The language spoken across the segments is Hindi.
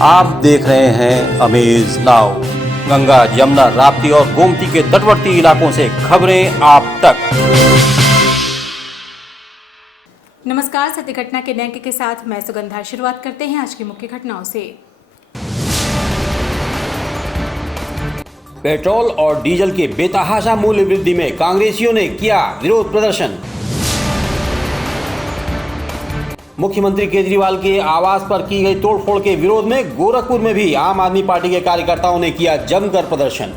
आप देख रहे हैं अमेज नाउ। गंगा, यमुना, राप्ती और गोमती के तटवर्ती इलाकों से खबरें आप तक। नमस्कार, सत्य घटना के नैंक के साथ मैं सुगंधा। शुरुआत करते हैं आज की मुख्य घटनाओं से। पेट्रोल और डीजल के बेतहाशा मूल्य वृद्धि में कांग्रेसियों ने किया विरोध प्रदर्शन। मुख्यमंत्री केजरीवाल के आवास पर की गई तोड़फोड़ के विरोध में गोरखपुर में भी आम आदमी पार्टी के कार्यकर्ताओं ने किया जमकर प्रदर्शन।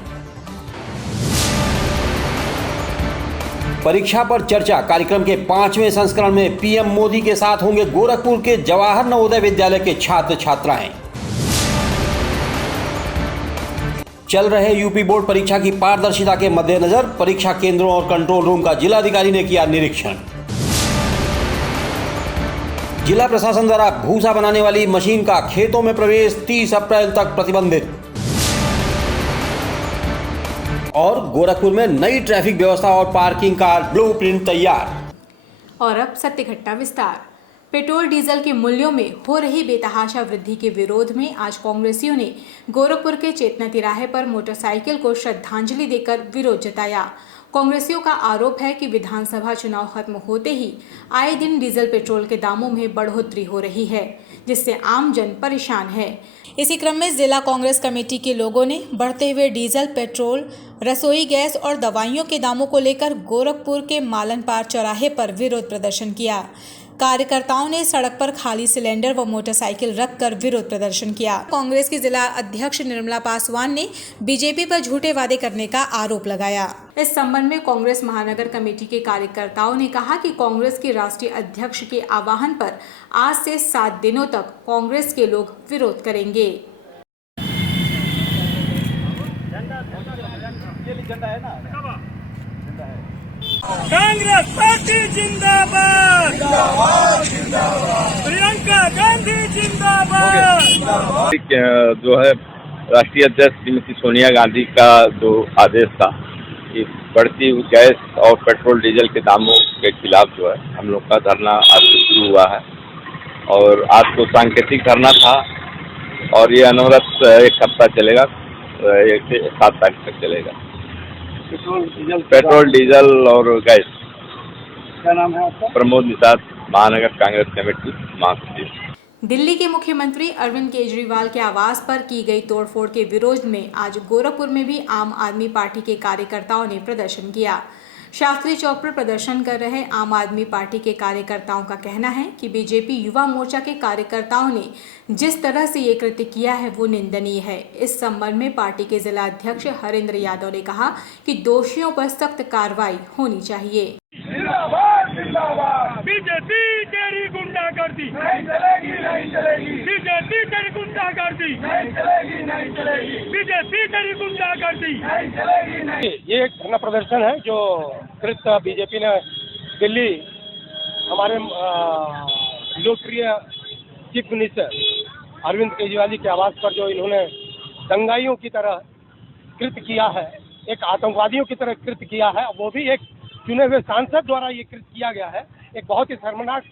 परीक्षा पर चर्चा कार्यक्रम के 5वें संस्करण में पीएम मोदी के साथ होंगे गोरखपुर के जवाहर नवोदय विद्यालय के छात्र छात्राएं। चल रहे यूपी बोर्ड परीक्षा की पारदर्शिता के मद्देनजर परीक्षा केंद्रों और कंट्रोल रूम का जिलाधिकारी ने किया निरीक्षण। जिला प्रशासन द्वारा भूसा बनाने वाली मशीन का खेतों में प्रवेश 30 अप्रैल तक प्रतिबंधित। और गोरखपुर में नई ट्रैफिक व्यवस्था और पार्किंग का ब्लूप्रिंट तैयार। और अब सत्य घटना विस्तार। पेट्रोल डीजल के मूल्यों में हो रही बेतहाशा वृद्धि के विरोध में आज कांग्रेसियों ने गोरखपुर के चेतना तिराहे पर मोटरसाइकिल को श्रद्धांजलि देकर विरोध जताया। कांग्रेसियों का आरोप है कि विधानसभा चुनाव खत्म होते ही आए दिन डीजल पेट्रोल के दामों में बढ़ोतरी हो रही है, जिससे आम जन परेशान है। इसी क्रम में जिला कांग्रेस कमेटी के लोगों ने बढ़ते हुए डीजल, पेट्रोल, रसोई गैस और दवाइयों के दामों को लेकर गोरखपुर के मालनपार चौराहे पर विरोध प्रदर्शन किया। कार्यकर्ताओं ने सड़क पर खाली सिलेंडर व मोटरसाइकिल रखकर विरोध प्रदर्शन किया। कांग्रेस की जिला अध्यक्ष निर्मला पासवान ने बीजेपी पर झूठे वादे करने का आरोप लगाया। इस संबंध में कांग्रेस महानगर कमेटी के कार्यकर्ताओं ने कहा कि कांग्रेस की राष्ट्रीय अध्यक्ष के आह्वान पर आज से 7 दिनों तक कांग्रेस के लोग विरोध करेंगे। कांग्रेस पार्टी जिंदाबाद, प्रियंका गांधी जिंदाबाद। जो है राष्ट्रीय अध्यक्ष श्रीमती सोनिया गांधी का जो आदेश था कि बढ़ती हुई गैस और पेट्रोल डीजल के दामों के खिलाफ जो है हम लोग का धरना आज से शुरू हुआ है। और आज तो सांकेतिक धरना था और ये अनवरत 1 हफ्ता चलेगा, 1 से 7 तारीख तक चलेगा। पेट्रोल डीजल और गैस। क्या नाम है आपका? प्रमोद निषाद, महानगर कांग्रेस कमेटी महासचिव। दिल्ली के मुख्यमंत्री अरविंद केजरीवाल के आवास पर की गई तोड़फोड़ के विरोध में आज गोरखपुर में भी आम आदमी पार्टी के कार्यकर्ताओं ने प्रदर्शन किया। शास्त्री चौक पर प्रदर्शन कर रहे आम आदमी पार्टी के कार्यकर्ताओं का कहना है कि बीजेपी युवा मोर्चा के कार्यकर्ताओं ने जिस तरह से ये कृत्य किया है वो निंदनीय है। इस संबंध में पार्टी के जिला अध्यक्ष हरेंद्र यादव ने कहा कि दोषियों पर सख्त कार्रवाई होनी चाहिए। बीजेपी तेरी गुंडागर्दी नहीं चलेगी, नहीं चलेगी। बीजेपी तेरी गुंडागर्दी नहीं चलेगी, नहीं चलेगी। बीजेपी तेरी गुंडागर्दी नहीं चलेगी, नहीं। ये एक धरना प्रदर्शन है जो कृत बीजेपी ने दिल्ली हमारे लोकप्रिय चीफ मिनिस्टर अरविंद केजरीवाल जी के आवास पर जो इन्होंने दंगाइयों की तरह कृत्य किया है, एक आतंकवादियों की तरह कृत्य किया है, वो भी एक चुने हुए सांसद द्वारा ये कृत्य किया गया है। एक बहुत ही शर्मनाक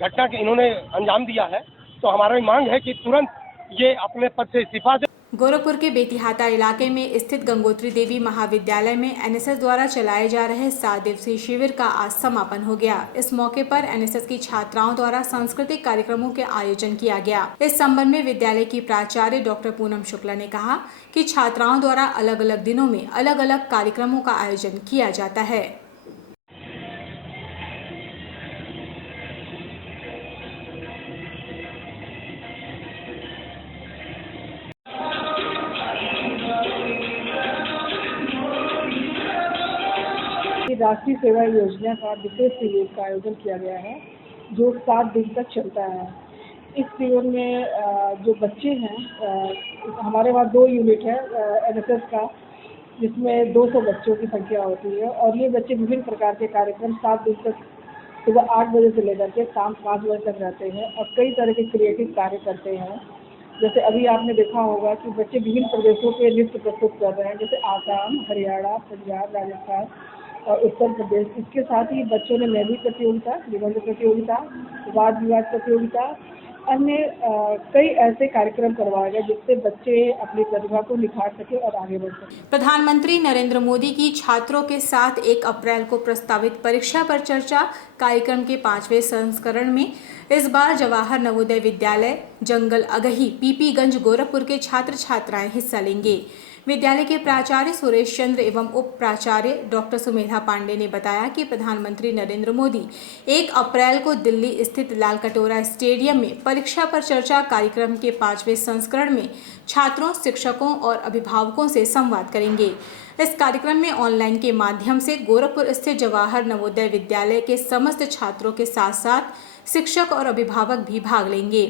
घटना के इन्होंने अंजाम दिया है। तो हमारी मांग है कि तुरंत ये अपने पद से इस्तीफा दे। गोरखपुर के बेतिहाता इलाके में स्थित गंगोत्री देवी महाविद्यालय में एनएसएस द्वारा चलाए जा रहे 7 दिवसीय शिविर का आज समापन हो गया। इस मौके पर एनएसएस की छात्राओं द्वारा सांस्कृतिक कार्यक्रमों के आयोजन किया गया। इस संबंध में विद्यालय की प्राचार्य डॉक्टर पूनम शुक्ला ने कहा कि छात्राओं द्वारा अलग अलग दिनों में अलग अलग कार्यक्रमों का आयोजन किया जाता है। राष्ट्रीय सेवा योजना का विशेष शिविर का आयोजन किया गया है जो 7 दिन तक चलता है। इस शिविर में जो बच्चे हैं, हमारे वहाँ 2 यूनिट है एनएसएस का, जिसमें 200 बच्चों की संख्या होती है। और ये बच्चे विभिन्न प्रकार के कार्यक्रम 7 दिन तक सुबह 8 बजे से लेकर के शाम 5 बजे तक रहते हैं और कई तरह के क्रिएटिव कार्य करते हैं। जैसे अभी आपने देखा होगा कि बच्चे विभिन्न प्रदेशों के नृत्य प्रस्तुत कर रहे हैं, जैसे आसाम, हरियाणा, पंजाब, राजस्थान और उत्तर प्रदेश। इसके साथ ही बच्चों ने मेहंदी प्रतियोगिता, निबंध प्रतियोगिता, वाद विवाद प्रतियोगिता, अन्य कई ऐसे कार्यक्रम करवाए गए जिससे बच्चे अपनी प्रतिभा को निखार सके और आगे बढ़ सके। प्रधानमंत्री नरेंद्र मोदी की छात्रों के साथ 1 अप्रैल को प्रस्तावित परीक्षा पर चर्चा कार्यक्रम के 5वें संस्करण में इस बार जवाहर नवोदय विद्यालय जंगल अगही पीपीगंज गोरखपुर के छात्र छात्राएं हिस्सा लेंगे। विद्यालय के प्राचार्य सुरेश चंद्र एवं उप प्राचार्य डॉक्टर सुमेधा पांडे ने बताया कि प्रधानमंत्री नरेंद्र मोदी 1 अप्रैल को दिल्ली स्थित लाल कटोरा स्टेडियम में परीक्षा पर चर्चा कार्यक्रम के 5वें संस्करण में छात्रों, शिक्षकों और अभिभावकों से संवाद करेंगे। इस कार्यक्रम में ऑनलाइन के माध्यम से गोरखपुर स्थित जवाहर नवोदय विद्यालय के समस्त छात्रों के साथ साथ शिक्षक और अभिभावक भी भाग लेंगे।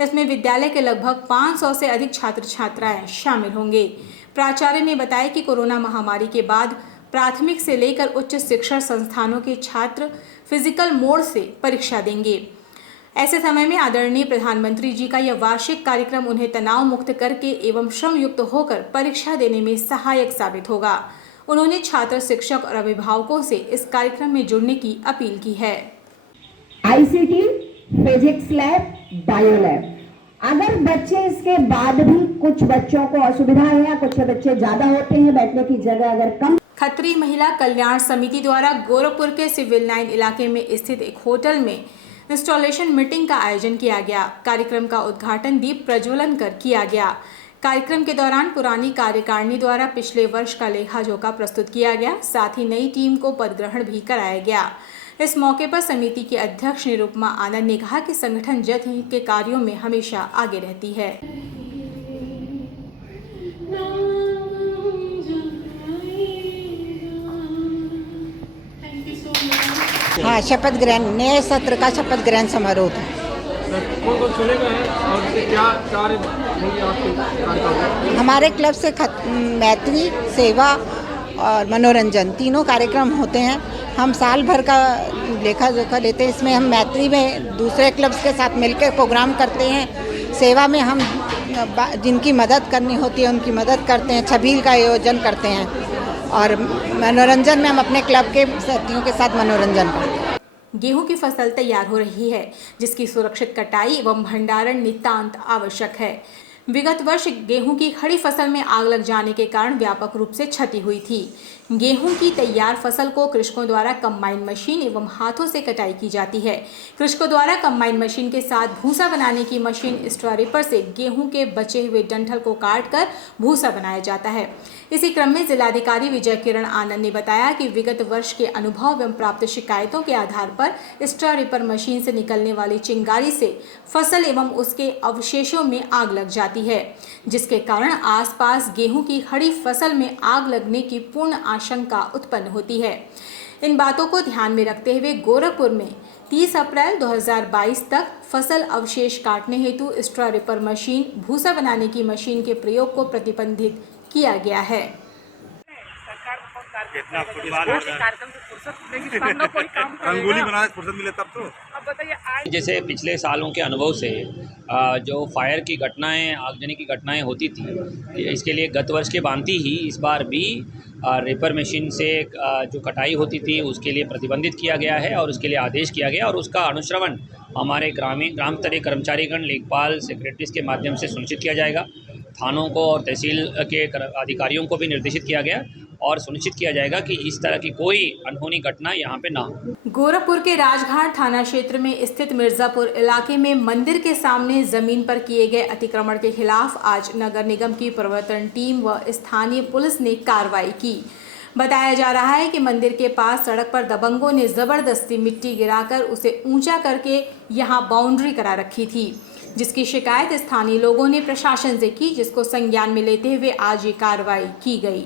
इसमें विद्यालय के लगभग 500 से अधिक छात्र छात्राएं शामिल होंगे। प्राचार्य ने बताया कि कोरोना महामारी के बाद प्राथमिक से लेकर उच्च शिक्षण संस्थानों के छात्र फिजिकल मोड से परीक्षा देंगे। ऐसे समय में आदरणीय प्रधानमंत्री जी का यह वार्षिक कार्यक्रम उन्हें तनाव मुक्त करके एवं श्रम युक्त होकर परीक्षा देने में सहायक साबित होगा। उन्होंने छात्र, शिक्षक और अभिभावकों से इस कार्यक्रम में जुड़ने की अपील की है। ICT, physics lab, bio lab, अगर बच्चे इसके बाद भी कुछ बच्चों को असुविधा है या कुछ बच्चे ज्यादा होते हैं, बैठने की जगह अगर कम। खत्री महिला कल्याण समिति द्वारा गोरखपुर के सिविल लाइन इलाके में स्थित एक होटल में इंस्टॉलेशन मीटिंग का आयोजन किया गया। कार्यक्रम का उद्घाटन दीप प्रज्वलन कर किया गया। कार्यक्रम के दौरान पुरानी कार्यकारिणी द्वारा पिछले वर्ष का लेखा जोखा प्रस्तुत किया गया, साथ ही नई टीम को पदग्रहण भी कराया गया। इस मौके पर समिति की अध्यक्ष निरुपमा आनंद ने कहा कि संगठन जनहित के कार्यों में हमेशा आगे रहती है। हाँ, शपथ ग्रहण, नए सत्र का शपथ ग्रहण समारोह था। कौन चुनेगा है और क्या कार्य होंगे आपके कार्यक्रम? हमारे क्लब से मैत्री, सेवा और मनोरंजन तीनों कार्यक्रम होते हैं। हम साल भर का लेखा जोखा लेते हैं। इसमें हम मैत्री में दूसरे क्लब्स के साथ मिलकर प्रोग्राम करते हैं। सेवा में हम जिनकी मदद करनी होती है उनकी मदद करते हैं, छबील का आयोजन करते हैं, और मनोरंजन में हम अपने क्लब के साथियों के साथ मनोरंजन करते हैं। गेहूं की फसल तैयार हो रही है, जिसकी सुरक्षित कटाई एवं भंडारण नितांत आवश्यक है। विगत वर्ष गेहूं की खड़ी फसल में आग लग जाने के कारण व्यापक रूप से क्षति हुई थी। गेहूं की तैयार फसल को कृषकों द्वारा कंबाइन मशीन एवं हाथों से कटाई की जाती है। कृषकों द्वारा कंबाइन मशीन के साथ भूसा बनाने की मशीन स्ट्रॉ रीपर से गेहूं के बचे हुए डंठल को काटकर भूसा बनाया जाता है। इसी क्रम में जिलाधिकारी विजय किरण आनंद ने बताया कि विगत वर्ष के अनुभव एवं प्राप्त शिकायतों के आधार पर स्ट्रॉ रीपर मशीन से निकलने वाली चिंगारी से फसल एवं उसके अवशेषों में आग लग जाती है, जिसके कारण आसपास गेहूं की खड़ी फसल में आग लगने की पूर्ण आशंका उत्पन्न होती है। इन बातों को ध्यान में रखते हुए गोरखपुर में 30 अप्रैल 2022 तक फसल अवशेष काटने हेतु स्ट्रॉ रीपर मशीन, भूसा बनाने की मशीन के प्रयोग को प्रतिबंधित किया गया है। रंगोली बनाने फुर्सत मिले तब तो। अब बताइए, जैसे पिछले सालों के अनुभव से जो फायर की घटनाएं, आगजनी की घटनाएं होती थी, इसके लिए गत वर्ष के भांति ही इस बार भी रीपर मशीन से जो कटाई होती थी उसके लिए प्रतिबंधित किया गया है और उसके लिए आदेश किया गया और उसका अनुश्रवण हमारे ग्राम स्तरीय कर्मचारीगण, लेखपाल, सेक्रेटरीज के माध्यम से सुनिश्चित किया जाएगा। थानों को और तहसील के अधिकारियों को भी निर्देशित किया गया और सुनिश्चित किया जाएगा कि इस तरह की कोई अनहोनी घटना यहाँ पे ना हो। गोरखपुर के राजघाट थाना क्षेत्र में स्थित मिर्जापुर इलाके में मंदिर के सामने जमीन पर किए गए अतिक्रमण के खिलाफ आज नगर निगम की प्रवर्तन टीम व स्थानीय पुलिस ने कार्रवाई की। बताया जा रहा है कि मंदिर के पास सड़क पर दबंगों ने जबरदस्ती मिट्टी गिराकर उसे ऊंचा करके यहां बाउंड्री करा रखी थी, जिसकी शिकायत स्थानीय लोगों ने प्रशासन से की, जिसको संज्ञान में लेते हुए आज ये कार्रवाई की गई।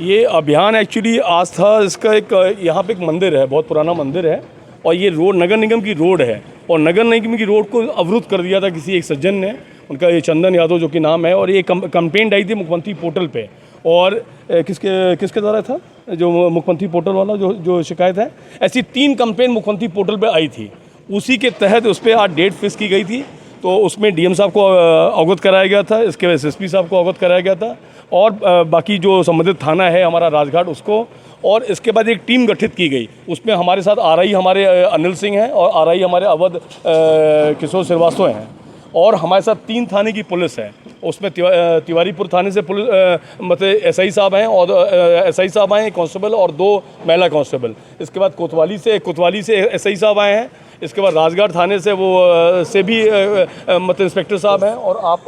ये अभियान एक्चुअली आज था, इसका एक यहाँ पे एक मंदिर है, बहुत पुराना मंदिर है, और ये रोड नगर निगम की रोड है और नगर निगम की रोड को अवरुद्ध कर दिया था किसी एक सज्जन ने, उनका ये चंदन यादव जो कि नाम है, और ये कंप्लेंट आई थी मुख्यमंत्री पोर्टल पे। और किसके द्वारा था, जो मुख्यमंत्री पोर्टल वाला जो शिकायत है, ऐसी 3 कंप्लेंट मुख्यमंत्री पोर्टल पे आई थी। उसी के तहत उस पर आज डेट फिक्स की गई थी। तो उसमें डीएम साहब को अवगत कराया गया था, इसके बाद एसएसपी साहब को अवगत कराया गया था और बाकी जो संबंधित थाना है हमारा राजघाट उसको, और इसके बाद एक टीम गठित की गई। उसमें हमारे साथ आरआई हमारे अनिल सिंह हैं और आरआई हमारे अवध किशोर श्रीवास्तव हैं और हमारे साथ 3 थाने की पुलिस है। उसमें तिवारीपुर थाने से पुलिस मतलब एसआई साहब हैं और एसआई साहब आए हैं कांस्टेबल और 2 महिला कांस्टेबल। इसके बाद कोतवाली से एसआई साहब आए हैं। इसके बाद राजघाट थाने से से भी मतलब इंस्पेक्टर साहब हैं और आप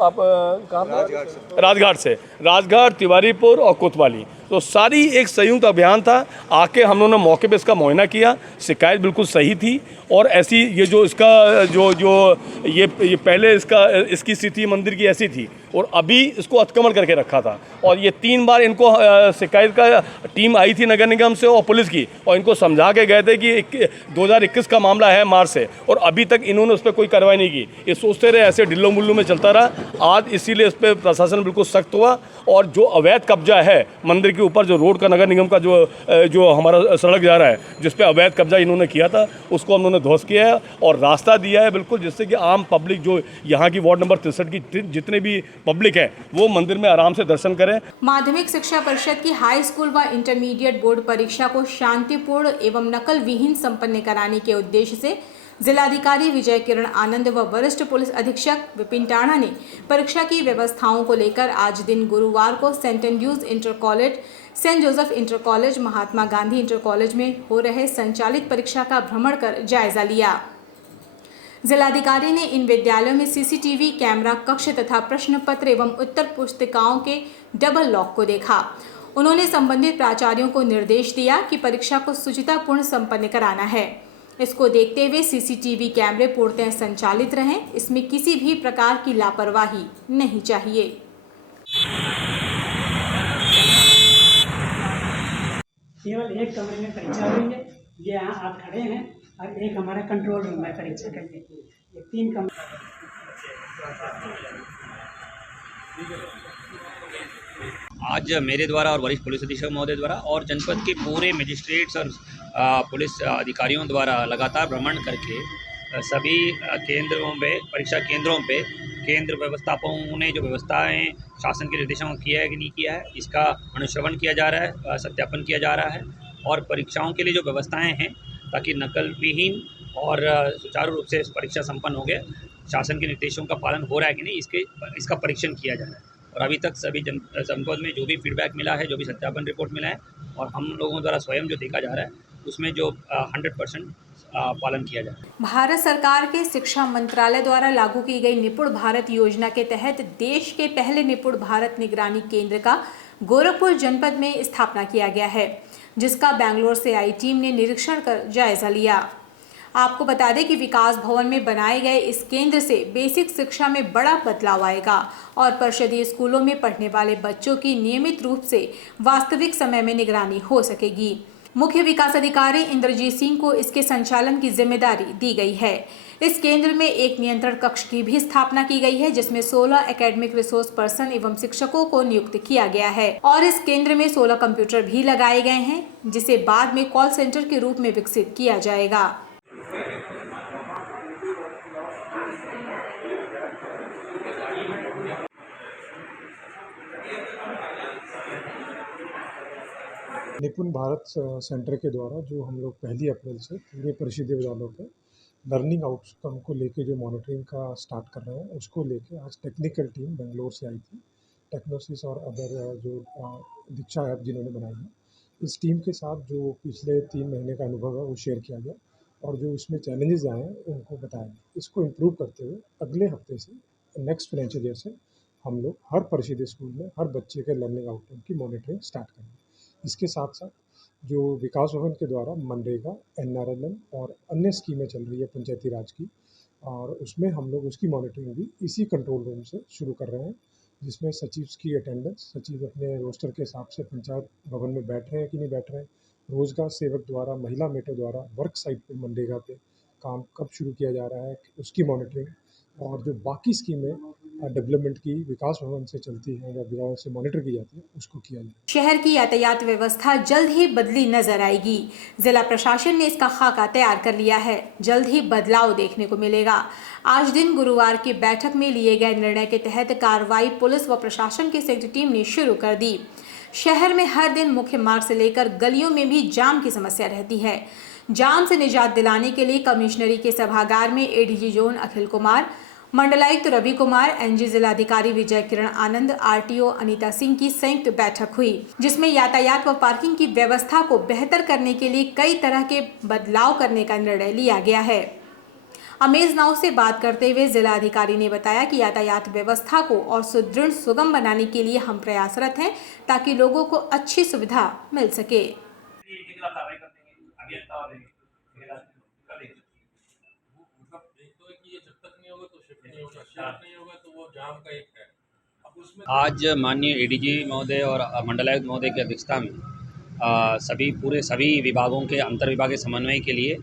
कहाँ पर? राजघाट, तिवारीपुर और कोतवाली, तो सारी एक संयुक्त अभियान था। आके हम लोगों ने मौके पे इसका मुआयना किया, शिकायत बिल्कुल सही थी और ऐसी ये जो इसका ये पहले इसकी स्थिति मंदिर की ऐसी थी और अभी इसको अतिक्रमण करके रखा था और ये 3 बार इनको शिकायत का टीम आई थी नगर निगम से और पुलिस की और इनको समझा के गए थे कि 2021 का मामला है मार्च से, और अभी तक इन्होंने उस पर कोई कार्रवाई नहीं की। ये सोचते रहे ऐसे ढिल्लो मुल्लू में चलता रहा। आज इसीलिए इस पर प्रशासन बिल्कुल सख्त हुआ और जो अवैध कब्जा है मंदिर के ऊपर, जो रोड का नगर निगम का जो हमारा सड़क जा रहा है जिस पे अवैध कब्जा इन्होंने किया था उसको हम लोगों ने ध्वस्त किया है और रास्ता दिया है बिल्कुल, जिससे कि आम पब्लिक जो यहाँ की वार्ड नंबर 63 की जितने भी पब्लिक है वो मंदिर में आराम से दर्शन करें। माध्यमिक शिक्षा परिषद की हाई स्कूल व इंटरमीडिएट बोर्ड परीक्षा को शांतिपूर्ण एवं नकल विहीन संपन्न कराने के उद्देश्य से जिलाधिकारी विजय किरण आनंद व वरिष्ठ पुलिस अधीक्षक विपिन टाणा ने परीक्षा की व्यवस्थाओं को लेकर आज दिन गुरुवार को Saint Andrews inter college, Saint Joseph inter college, Mahatma Gandhi inter college में हो रहे संचालित परीक्षा का भ्रमण कर जायजा लिया। जिलाधिकारी ने इन विद्यालयों में सीसीटीवी कैमरा कक्ष तथा प्रश्न पत्र एवं उत्तर पुस्तिकाओं के डबल लॉक को देखा। उन्होंने संबंधित प्राचार्यों को निर्देश दिया कि परीक्षा को शुचितापूर्ण संपन्न कराना है। इसको देखते हुए सीसीटीवी कैमरे पूर्णतः संचालित रहें, इसमें किसी भी प्रकार की लापरवाही नहीं चाहिए। केवल एक कमरे में परीक्षा हुई है, ये यहाँ आप खड़े हैं और एक हमारा कंट्रोल रूम है परीक्षा करने के लिए। ये 3 कमरे। आज मेरे द्वारा और वरिष्ठ पुलिस अधीक्षक महोदय द्वारा और जनपद के पूरे मजिस्ट्रेट्स और पुलिस अधिकारियों द्वारा लगातार भ्रमण करके सभी केंद्रों पे, परीक्षा केंद्रों पे केंद्र व्यवस्थापकों ने जो व्यवस्थाएं शासन के निर्देशों को किया है कि नहीं किया है, इसका अनुश्रवण किया जा रहा है, सत्यापन किया जा रहा है और परीक्षाओं के लिए जो व्यवस्थाएं हैं ताकि नकल विहीन और सुचारू रूप से परीक्षा संपन्न हो गया, शासन के निर्देशों का पालन हो रहा है कि नहीं, इसका परीक्षण किया जा रहा है। और अभी तक सभी जनपद में जो भी फीडबैक मिला है, जो भी सत्यापन रिपोर्ट मिला है और हम लोगों द्वारा स्वयं जो देखा जा रहा है उसमें जो 100% पालन किया जा रहा है। भारत सरकार के शिक्षा मंत्रालय द्वारा लागू की गई निपुण भारत योजना के तहत देश के पहले निपुण भारत निगरानी केंद्र का गोरखपुर जनपद में स्थापना किया गया है, जिसका बेंगलोर से आई टीम ने निरीक्षण कर जायजा लिया। आपको बता दें कि विकास भवन में बनाए गए इस केंद्र से बेसिक शिक्षा में बड़ा बदलाव आएगा और परिषदीय स्कूलों में पढ़ने वाले बच्चों की नियमित रूप से वास्तविक समय में निगरानी हो सकेगी। मुख्य विकास अधिकारी इंद्रजीत सिंह को इसके संचालन की जिम्मेदारी दी गई है। इस केंद्र में एक नियंत्रण कक्ष की भी स्थापना की गई है, जिसमें 16 एकेडमिक रिसोर्स पर्सन एवं शिक्षकों को नियुक्त किया गया है और इस केंद्र में 16 कंप्यूटर भी लगाए गए हैं, जिसे बाद में कॉल सेंटर के रूप में विकसित किया जाएगा। निपुण भारत सेंटर के द्वारा जो हम लोग 1 अप्रैल से पूरे परिषदीय विद्यालयों पे लर्निंग आउटकम को लेके जो मॉनिटरिंग का स्टार्ट कर रहे हैं, उसको लेके आज टेक्निकल टीम बेंगलोर से आई थी। टेक्नोसिस और अदर जो दीक्षा ऐप जिन्होंने बनाई है, इस टीम के साथ जो पिछले 3 महीने का अनुभव है वो शेयर किया गया और जो इसमें चैलेंजेस आए हैं उनको बताया गया। इसको इम्प्रूव करते हुए अगले हफ्ते से नेक्स्ट फाइनेंशियल ईयर से हम लोग हर परिषदीय स्कूल में हर बच्चे के लर्निंग आउटकम की मॉनिटरिंग स्टार्ट करेंगे। इसके साथ साथ जो विकास भवन के द्वारा मनरेगा, NRLM और अन्य स्कीमें चल रही है पंचायती राज की, और उसमें हम लोग उसकी मॉनिटरिंग भी इसी कंट्रोल रूम से शुरू कर रहे हैं, जिसमें सचिव की अटेंडेंस, सचिव अपने रोस्टर के हिसाब से पंचायत भवन में बैठ रहे हैं कि नहीं बैठ रहे हैं, रोजगार सेवक द्वारा, महिला मेटो द्वारा वर्क साइट पर मनरेगा पे काम कब शुरू किया जा रहा है उसकी मॉनिटरिंग, और जो बाकी स्कीमें डेवलपमेंट की विकास भवन से चलती हैं या विकास से मॉनिटर की जाती है उसको किया जाए। शहर की यातायात व्यवस्था जल्द ही बदली नजर आएगी। जिला प्रशासन ने इसका खाका तैयार कर लिया है। जल्द ही बदलाव देखने को मिलेगा। आज दिन गुरुवार की बैठक में लिए गए निर्णय के तहत कार्रवाई पुलिस व प्रशासन की संयुक्त टीम ने शुरू कर दी। शहर में हर दिन मुख्य मार्ग से लेकर गलियों में भी जाम की समस्या रहती है। जाम से निजात दिलाने के लिए कमिश्नरी के सभागार में एडीजी जोन अखिल कुमार, मंडलायुक्त रवि कुमार, एनजी जिलाधिकारी विजय किरण आनंद, आरटीओ अनीता सिंह की संयुक्त बैठक हुई, जिसमें यातायात व पार्किंग की व्यवस्था को बेहतर करने के लिए कई तरह के बदलाव करने का निर्णय लिया गया है। अमेज नाउ से बात करते हुए जिलाधिकारी ने बताया कि यातायात व्यवस्था को और सुदृढ़ सुगम बनाने के लिए हम प्रयासरत हैं ताकि लोगों को अच्छी सुविधा मिल सके। आज माननीय एडीजी महोदय और मंडलायुक्त महोदय की अध्यक्षता में सभी विभागों के अंतर्विभागीय समन्वय के लिए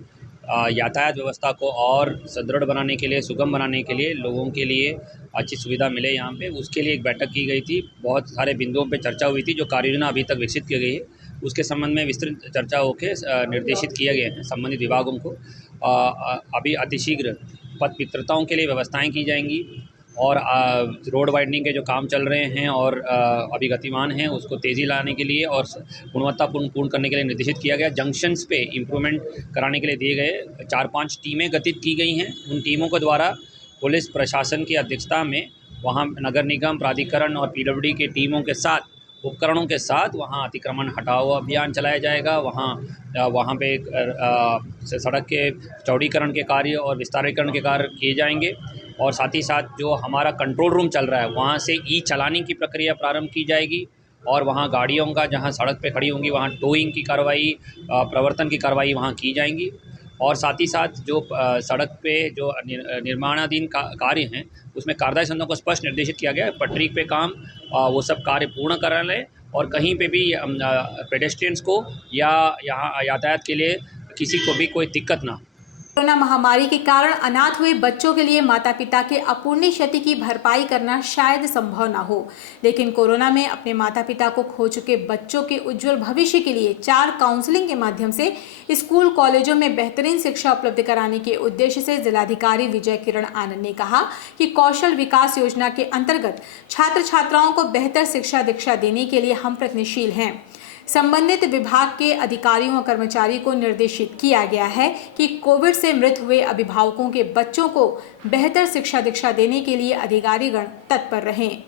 यातायात व्यवस्था को और सुदृढ़ बनाने के लिए, सुगम बनाने के लिए, लोगों के लिए अच्छी सुविधा मिले यहाँ पे, उसके लिए एक बैठक की गई थी। बहुत सारे बिंदुओं पे चर्चा हुई थी। जो कार्य योजना अभी तक विकसित की गई है उसके संबंध में विस्तृत चर्चा होकर निर्देशित किया गया है संबंधित विभागों को। अभी अतिशीघ्र पथ मित्रताओं के लिए व्यवस्थाएँ की जाएंगी और रोड वाइडनिंग के जो काम चल रहे हैं और अभी गतिमान हैं उसको तेज़ी लाने के लिए और गुणवत्तापूर्ण करने के लिए निर्देशित किया गया। जंक्शंस पे इम्प्रूवमेंट कराने के लिए दिए गए 4-5 टीमें गठित की गई हैं। उन टीमों के द्वारा पुलिस प्रशासन की अध्यक्षता में वहाँ नगर निगम, प्राधिकरण और पीडब्ल्यूडी की टीमों के साथ, उपकरणों के साथ वहाँ अतिक्रमण हटाओ अभियान चलाया जाएगा। वहाँ पे सड़क के चौड़ीकरण के कार्य और विस्तारीकरण के कार्य किए जाएंगे और साथ ही साथ जो हमारा कंट्रोल रूम चल रहा है वहाँ से ई चालानी की प्रक्रिया प्रारंभ की जाएगी और वहाँ गाड़ियों का जहाँ सड़क पे खड़ी होंगी वहाँ टोइंग की कार्रवाई, प्रवर्तन की कार्रवाई वहाँ की जाएंगी और साथ ही साथ जो सड़क पे जो निर्माणाधीन कार्य हैं उसमें कार्यदायी संस्थाओं को स्पष्ट निर्देशित किया गया है पटरी पे काम वो सब कार्य पूर्ण करा लें और कहीं पे भी पेडेस्ट्रियंस को या यहाँ यातायात के लिए किसी को भी कोई दिक्कत ना। कोरोना महामारी के कारण अनाथ हुए बच्चों के लिए माता पिता के अपूर्णीय क्षति की भरपाई करना शायद संभव ना हो, लेकिन कोरोना में अपने माता पिता को खो चुके बच्चों के उज्जवल भविष्य के लिए 4 काउंसलिंग के माध्यम से स्कूल कॉलेजों में बेहतरीन शिक्षा उपलब्ध कराने के उद्देश्य से जिलाधिकारी विजय किरण आनंद ने कहा कि कौशल विकास योजना के अंतर्गत छात्र छात्राओं को बेहतर शिक्षा दीक्षा देने के लिए हम प्रयत्नशील हैं। संबंधित विभाग के अधिकारियों और कर्मचारी को निर्देशित किया गया है कि कोविड से मृत हुए अभिभावकों के बच्चों को बेहतर शिक्षा दीक्षा देने के लिए अधिकारीगण तत्पर रहें।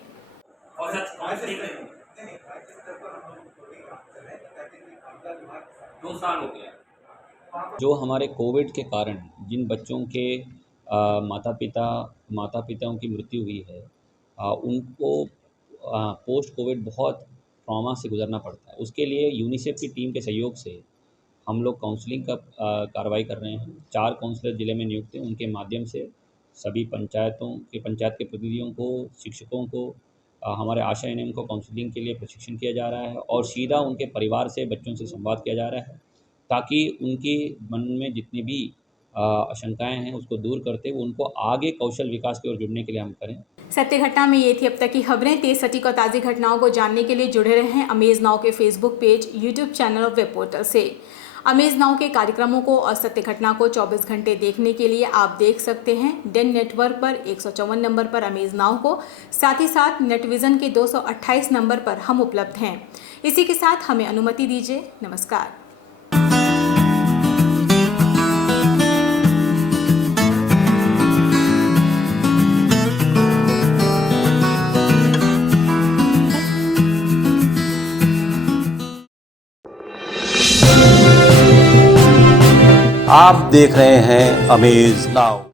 जो हमारे कोविड के कारण जिन बच्चों के माता पिताओं की मृत्यु हुई है उनको पोस्ट कोविड बहुत ट्रॉमा से गुजरना पड़ता है। उसके लिए यूनिसेफ की टीम के सहयोग से हम लोग काउंसलिंग का कार्रवाई कर रहे हैं। 4 काउंसलर ज़िले में नियुक्त हैं। उनके माध्यम से सभी पंचायत के प्रतिनिधियों को, शिक्षकों को, हमारे आशा एनएम को काउंसलिंग के लिए प्रशिक्षण किया जा रहा है और सीधा उनके परिवार से बच्चों से संवाद किया जा रहा है ताकि उनके मन में जितनी भी आशंकाएं हैं उसको दूर करते हुए उनको आगे कौशल विकास की ओर जुड़ने के लिए हम करें। सत्य घटना में ये थी अब तक की खबरें। तेज, सटीक और ताज़ी घटनाओं को जानने के लिए जुड़े रहें अमेज नाउ के फेसबुक पेज, यूट्यूब चैनल और वेब पोर्टल से। अमेज नाउ के कार्यक्रमों को और सत्य घटना को 24 घंटे देखने के लिए आप देख सकते हैं डेन नेटवर्क पर 154 नंबर पर अमेज नाउ को, साथ ही साथ नेटविजन के 228 नंबर पर हम उपलब्ध हैं। इसी के साथ हमें अनुमति दीजिए। नमस्कार। आप देख रहे हैं अमेज नाउ।